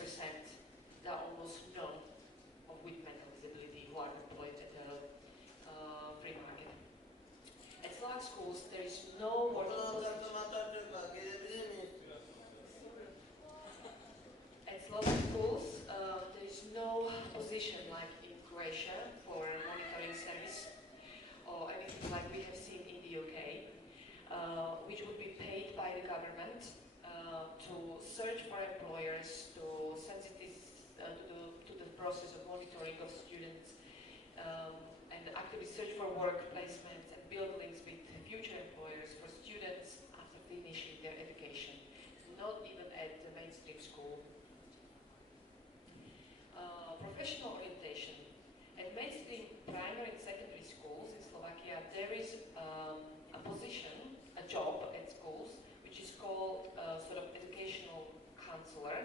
there are almost none of with mental disability who are employed at the free market. At Slovak schools, there is no working position. At Slovak schools, there is no position like in Croatia for a monitoring service or anything like we have seen in the UK, which would be paid by the government to search for employers, to sensitize to the process of monitoring of students, and actively search for work placements and build links with future employers for students after finishing their education, not even at the mainstream school. Professional orientation. At mainstream primary and secondary schools in Slovakia, there is a position, a job at schools, which is called sort of educational counselor.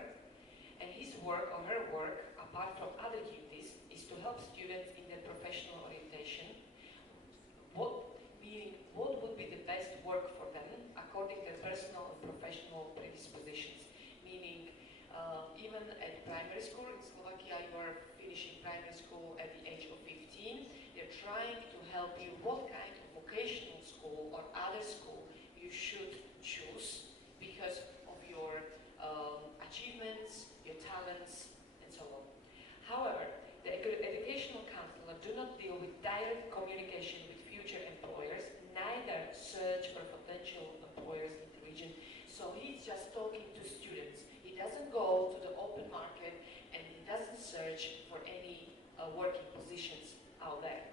And his work or her work, apart from other duties, is to help students in their professional orientation. What would be the best work for them according to their personal and professional predispositions? Meaning, even at primary school in Slovakia, you are finishing primary school at the age of 15. They're trying to help you what kind of vocational school or other school you should choose because of your achievements, your talents, and so on. However, the educational counselor do not deal with direct communication with future employers, neither search for potential employers in the region. So he's just talking to students. He doesn't go to the open market and he doesn't search for any working positions out there.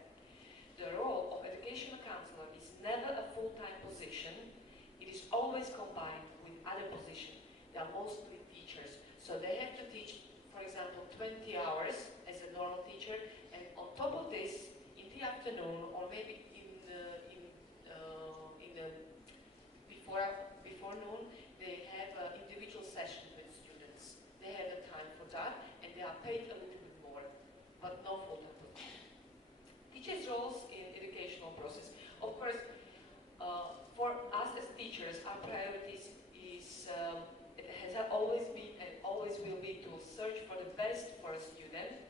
The role of educational counselor is never a full-time position. It is always combined with other positions. They are mostly teachers. So they have to teach, for example, 20 hours as a normal teacher, and on top of this, in the afternoon or maybe before noon, they have individual sessions with students. They have the time for that, and they are paid a little bit more, but no full-time position. Teachers' roles in educational process. Of course, for us as teachers, our priorities is it has always been and always will be to search for the best for a student,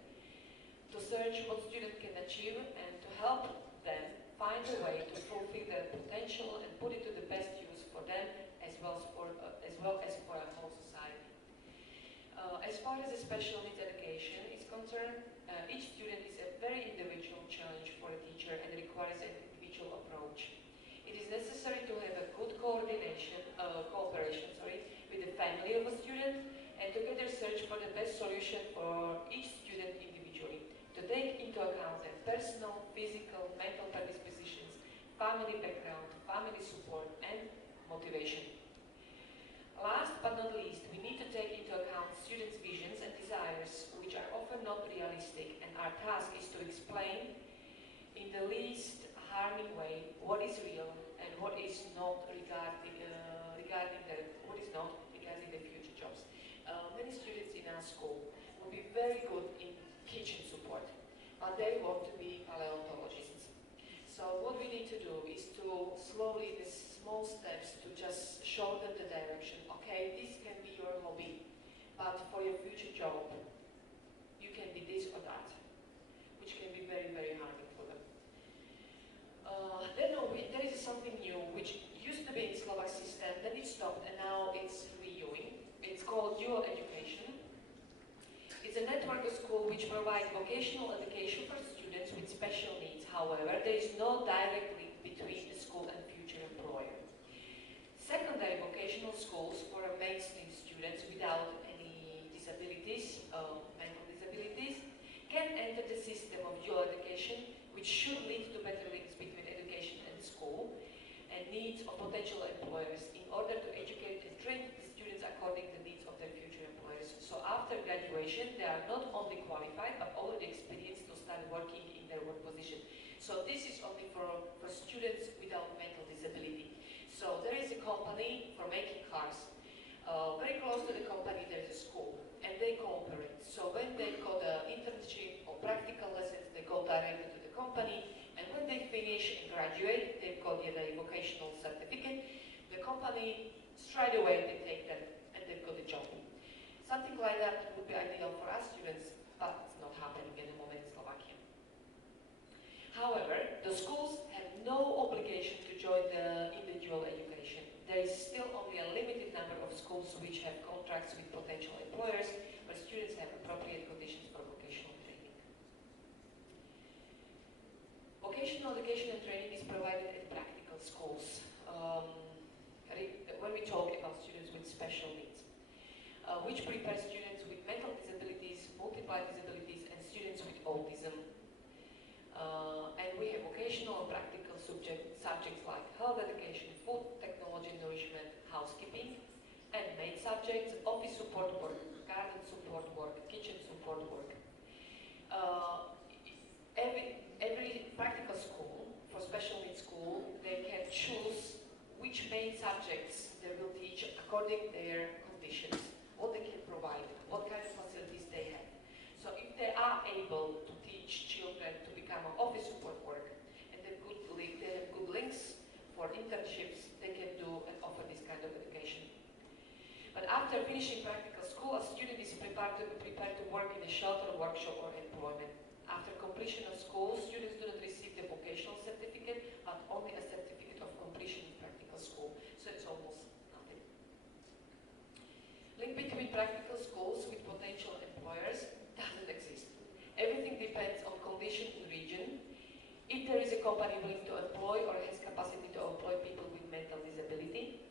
to search what student can achieve, and to help them find a way to fulfill their potential and put it to the best use for them as well as for our whole society. As far as the special needs education is concerned, each student is a very individual challenge for a teacher and requires an individual approach. It is necessary to have a good cooperation, with the family of a student and together search for the best solution for each student individually, to take into account their personal, physical, mental predispositions, family background, family support, and motivation. Last but not least, we need to take into account students' visions and desires, which are often not realistic, and our task is to explain in the least harming way what is real and what is not regarding the future jobs. Many students in our school will be very good in kitchen support, but they want to be paleontologists. So what we need to do is to slowly, with small steps, to just show them the direction. Okay, this can be your hobby, but for your future job, you can be this or that, which can be very, very harming for them. There is something new, which used to be in Slovak system, then it stopped, and now it's renewing. It's called dual education. It's a network of schools which provide vocational education for students with special needs. However, there is no direct link between the school and future employer. Secondary vocational schools for mainstream students without any disabilities, mental disabilities, can enter the system of dual education, which should lead to better links between education and school and needs of potential employers in order to educate and train the students according to the needs of their future employers. So after graduation, they are not only qualified, but already experienced to start working in their work position. So this is only for students without mental disability. So there is a company for making cars. Very close to the company there is a school, and they cooperate. So when they got an internship or practical lessons, they go directly to the company, and when they finish and graduate, they've got a vocational certificate. The company straight away they take them and they've got a job. Something like that would contracts with potential employers where students have appropriate conditions for vocational training. Vocational education and training is provided at practical schools. When we talk about students with special needs, which prepare students with mental disabilities, multiple disabilities, and students with autism. And we have vocational and practical subjects like health education, food, technology, nourishment, housekeeping, and main subjects, office support work, garden support work, kitchen support work. Every practical school, for special needs school, they can choose which main subjects they will teach according to their conditions, what they can provide, what kind of facilities they have. So if they are able to teach children to become an office support work, and they have good links for internships, they can do and offer this kind of education. But after finishing practical school, a student is prepared to work in a shelter, workshop, or employment. After completion of school, students do not receive the vocational certificate, but only a certificate of completion in practical school. So it's almost nothing. Link between practical schools with potential employers doesn't exist. Everything depends on condition and region. If there is a company willing to employ or has capacity to employ people with mental disability,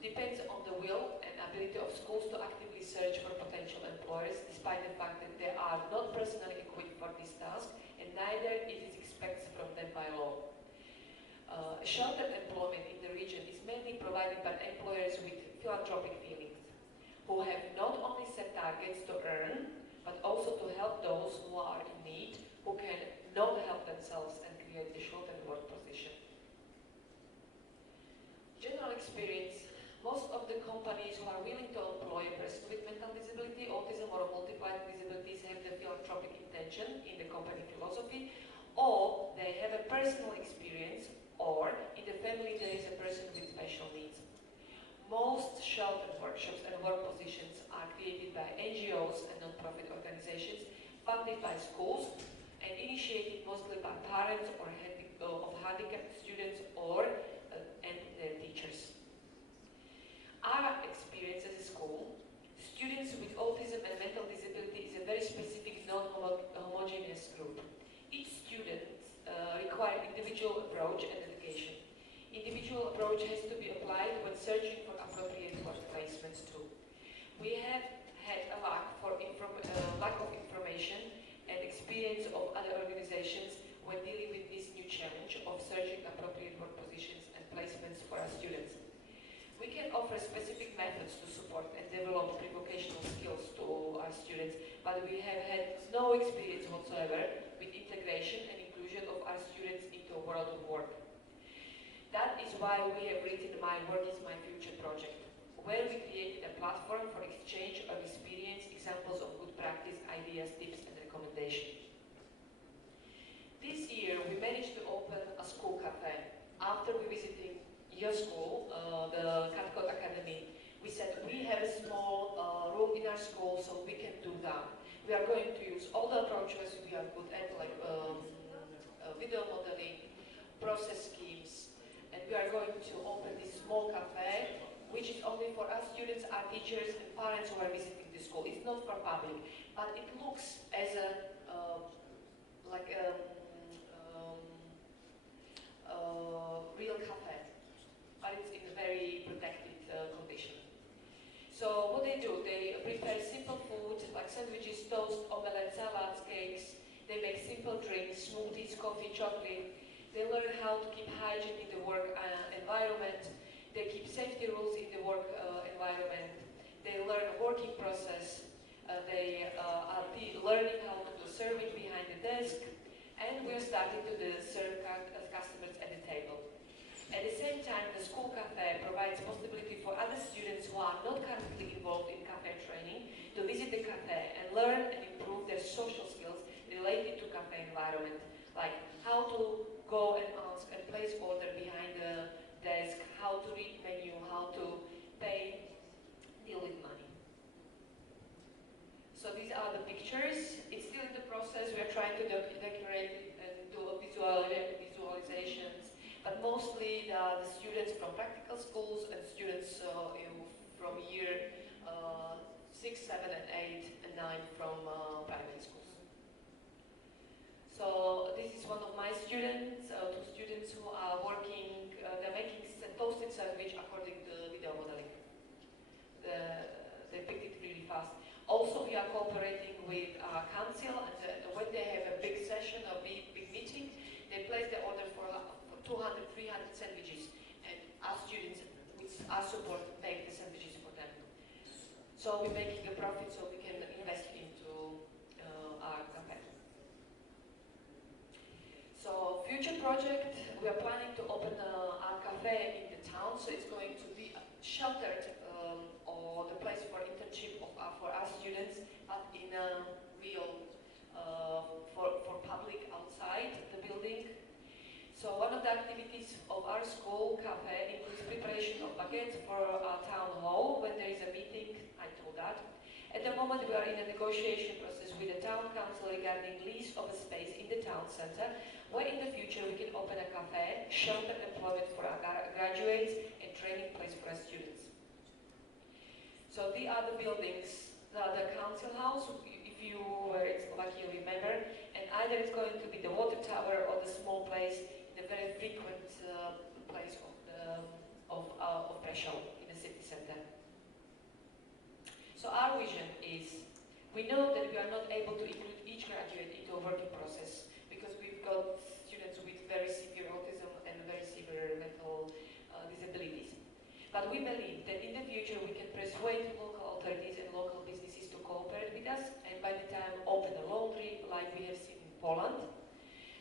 depends on the will and ability of schools to actively search for potential employers, despite the fact that they are not personally equipped for this task, and neither it is expected from them by law. Sheltered employment in the region is mainly provided by employers with philanthropic feelings, who have not only set targets to earn, but also to help those who are in need, who can not help themselves and create a sheltered work position. General experience, most of the companies who are willing to employ a person with mental disability, autism, or multiple disabilities have the philanthropic intention in the company philosophy, or they have a personal experience, or in the family there is a person with special needs. Most sheltered workshops and work positions are created by NGOs and non-profit organizations, funded by schools, and initiated mostly by parents or of handicapped students and their teachers. Our experience as a school, students with autism and mental disability is a very specific, non-homogeneous group. Each student requires individual approach and education. Individual approach has to be applied when searching for appropriate work placements too. We have had a lack of information and experience of other organizations when dealing with this new challenge of searching appropriate work positions and placements for our students. We can offer specific methods to support and develop pre-vocational skills to our students, but we have had no experience whatsoever with integration and inclusion of our students into a world of work. That is why we have written My Work is My Future project, where we created a platform for exchange of experience, examples of good practice, ideas, tips, and recommendations. This year, we managed to open a school cafe. After we visited your school, the Cathcot Academy, we said we have a small room in our school, so we can do that. We are going to use all the approaches we are good at, like video modeling, process schemes, and we are going to open this small cafe, which is only for us students, our teachers, and parents who are visiting the school. It's not for public, but it looks as a real cafe, but it's in a very protected condition. So what they do, they prepare simple food like sandwiches, toast, omelette, salads, cakes. They make simple drinks, smoothies, coffee, chocolate. They learn how to keep hygiene in the work environment. They keep safety rules in the work environment. They learn a working process. They are learning how to do serving behind the desk. And we're starting to serve customers at the table. At the same time, the school cafe provides possibility for other students who are not currently involved in cafe training to visit the cafe and learn and improve their social skills related to cafe environment, like how to go and ask and place order behind the desk, how to read menu, how to pay, deal with money. So these are the pictures. It's still in the process. We're trying to decorate and do visualizations, but mostly the students from practical schools and students from year our support make the sandwiches for them. So we're making a profit so we can invest into our cafe. So future project, we are planning to open our cafe in the town, so it's going to be sheltered or the place for internship for our students, but in a real for public outside the building. So one of the activities of our school cafe includes preparation of baguettes for our town hall when there is a meeting. I told that. At the moment we are in a negotiation process with the town council regarding lease of a space in the town center, where in the future we can open a cafe, sheltered employment for our graduates, and training place for our students. So the other buildings, the council house, if you were in Slovakia, remember, and either it's going to be the water tower or the small place, the very frequent place of Prešov in the city center. So our vision is, we know that we are not able to include each graduate into a working process because we've got students with very severe autism and very severe mental disabilities. But we believe that in the future we can persuade local authorities and local businesses to cooperate with us, and by the time open a laundry like we have seen in Poland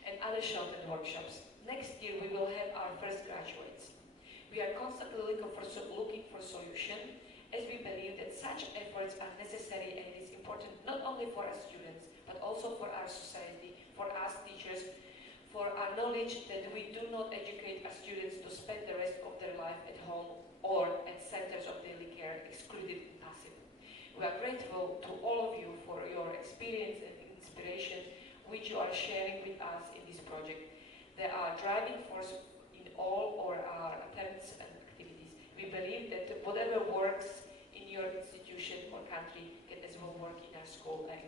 and other sheltered workshops. Next year we will have our first graduates. We are constantly looking for solution, as we believe that such efforts are necessary, and it is important not only for our students but also for our society, for us teachers, for our knowledge that we do not educate our students to spend the rest of their life at home or at centers of daily care, excluded and passive. We are grateful to all of you for your experience and inspiration which you are sharing with us in this project. They are driving force in all our attempts and activities. We believe that whatever works in your institution or country can as well work in our school and